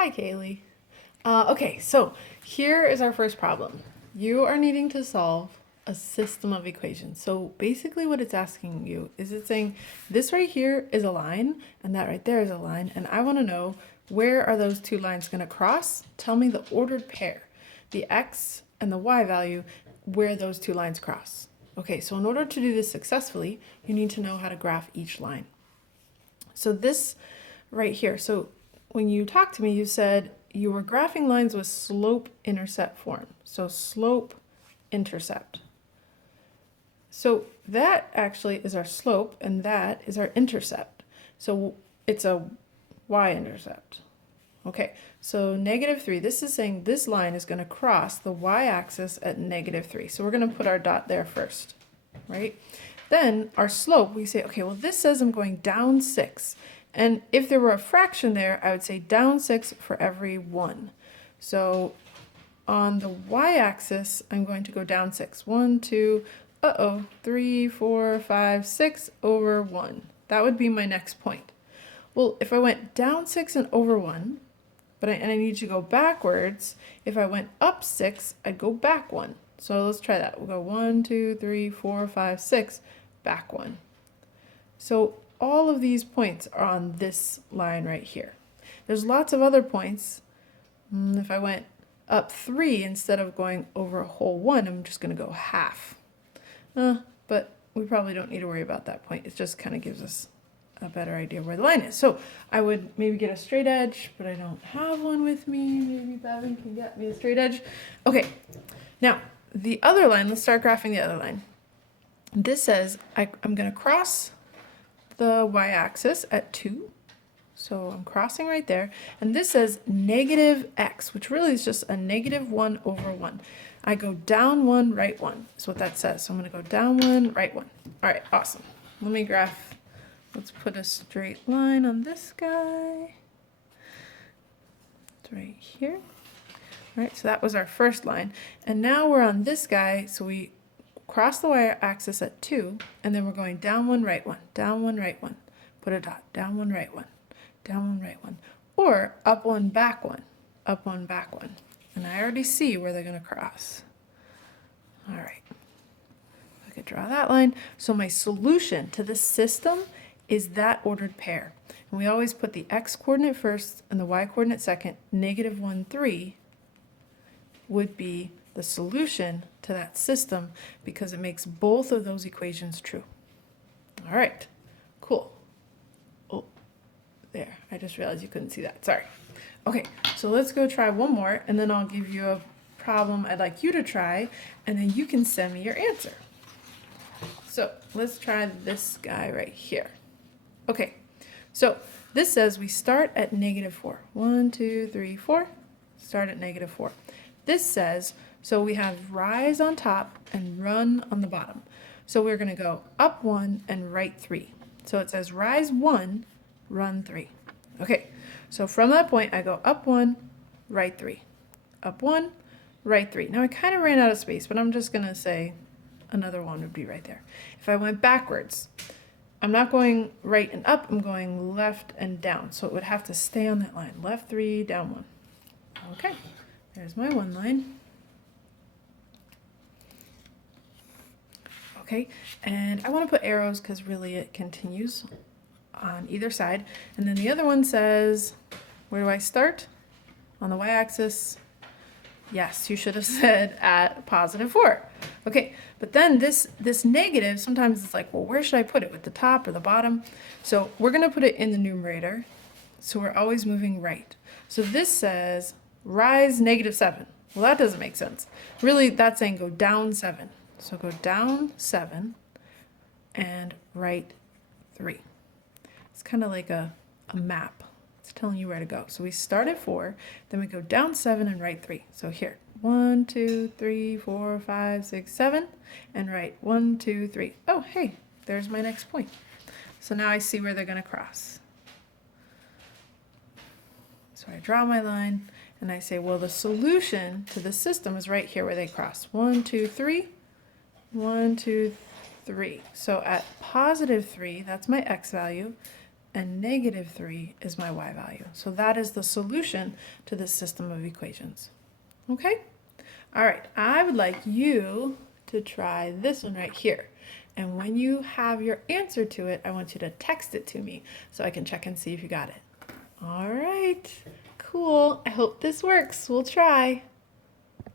Hi, Kaylee. Okay, so here is our first problem. You are needing to solve a system of equations. So basically what it's asking you is it's saying this right here is a line and that right there is a line, and I want to know where are those two lines going to cross? Tell me the ordered pair, the x and the y value, where those two lines cross. Okay, so in order to do this successfully, you need to know how to graph each line. So this right here, so when you talked to me, you said you were graphing lines with slope-intercept form. So slope-intercept. So that actually is our slope, and that is our intercept. So it's a y-intercept. Okay, so -3, this is saying this line is going to cross the y-axis at -3. So we're going to put our dot there first, right? Then our slope, we say, okay, well, this says I'm going down 6. And if there were a fraction there, I would say down 6 for every 1. So on the y-axis, I'm going to go down 6. 1, 2, 3, 4, 5, 6 over 1. That would be my next point. Well, if I went down 6 and over 1, and I need to go backwards, if I went up 6, I'd go back 1. So let's try that. We'll go 1, 2, 3, 4, 5, 6, back 1. So all of these points are on this line right here. There's lots of other points. If I went up 3 instead of going over a whole 1, I'm just going to go half. But we probably don't need to worry about that point. It just kind of gives us a better idea where the line is. So I would maybe get a straight edge, but I don't have one with me. Maybe Bevan can get me a straight edge. Okay, now the other line, let's start graphing the other line. This says I'm going to cross the y-axis at 2. So I'm crossing right there. And this says -x, which really is just a -1 over 1. I go down 1, right 1 is what that says. So I'm going to go down 1, right 1. All right, awesome. Let me graph. Let's put a straight line on this guy. It's right here. All right, so that was our first line. And now we're on this guy, so we cross the y-axis at 2, and then we're going down 1, right 1, down 1, right 1. Put a dot, down 1, right 1, down 1, right 1. Or up 1, back 1, up 1, back 1. And I already see where they're going to cross. All right, I could draw that line. So my solution to this system is that ordered pair. And we always put the x-coordinate first and the y-coordinate second. -1, 3 would be the solution to that system because it makes both of those equations true. All right, cool. Oh, there, I just realized you couldn't see that, sorry. Okay, so let's go try one more, and then I'll give you a problem I'd like you to try, and then you can send me your answer. So let's try this guy right here. Okay, so this says we start at -4. 1, 2, 3, 4, start at -4. This says, so we have rise on top and run on the bottom. So we're going to go up 1 and right 3. So it says rise 1, run 3. Okay, so from that point, I go up 1, right 3. Up 1, right 3. Now I kind of ran out of space, but I'm just going to say another one would be right there. If I went backwards, I'm not going right and up, I'm going left and down. So it would have to stay on that line. Left 3, down 1. Okay, there's my one line. Okay, and I want to put arrows because really it continues on either side. And then the other one says, where do I start? On the y-axis. Yes, you should have said at +4. Okay, but then this negative, sometimes it's like, well, where should I put it? With the top or the bottom? So we're going to put it in the numerator. So we're always moving right. So this says rise -7. Well, that doesn't make sense. Really, that's saying go down 7. So go down 7 and right 3. It's kind of like a map. It's telling you where to go. So we start at 4, then we go down 7 and right 3. So here, 1, 2, 3, 4, 5, 6, 7, and right 1, 2, 3. Oh, hey, there's my next point. So now I see where they're going to cross. So I draw my line and I say, well, the solution to the system is right here where they cross. 1, 2, 3. 1, 2, 3. So at +3, that's my x value. and negative 3 is my y value. So that is the solution to this system of equations. Okay? All right, I would like you to try this one right here. And when you have your answer to it, I want you to text it to me so I can check and see if you got it. All right, cool. I hope this works. We'll try.